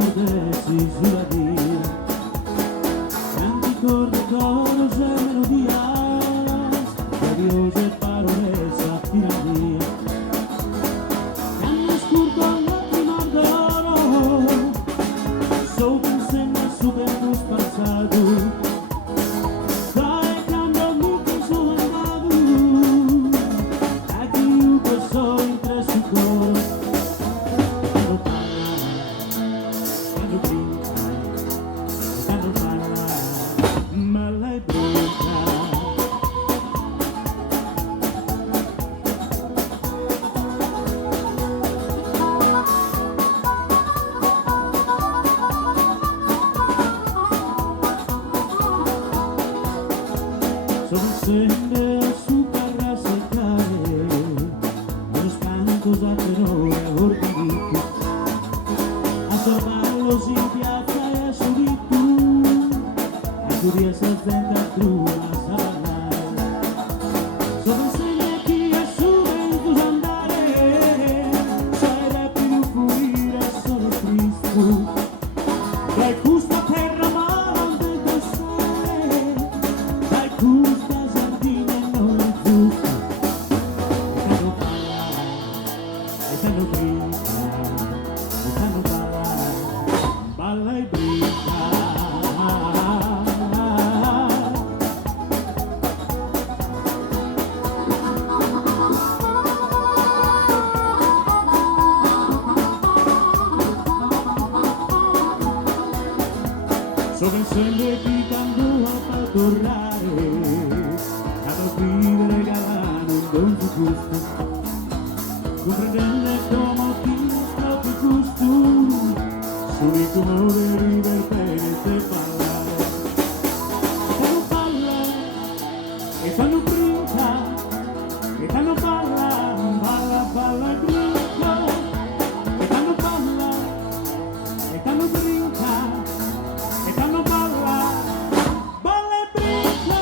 perdessi sulla via, canti corde, coros e melodias, radiose parole sappiano via, canne scurto lágrimas d'oro, sou pensando su tempo passato. Sende su carra secare, los cantos a tenore ordiniti, a sorballos in piazza e a Suritu, a Giulia si azzenta a truna salare, sovrassegna chi è su ventus andare, sarebbe più fuire solo Cristo, dai custa terra ma non del passare, dai custa balla e brinca. Sto pensando e quando a tornare a vivere galano un don di gusto, comprendendo come ti sta di gusto, solo come divertente parlare. E fanno brinca, e fanno balla, balla, balla e brinca, e fanno balla, e fanno brinca, e fanno balla, balla e brinca.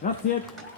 Grazie.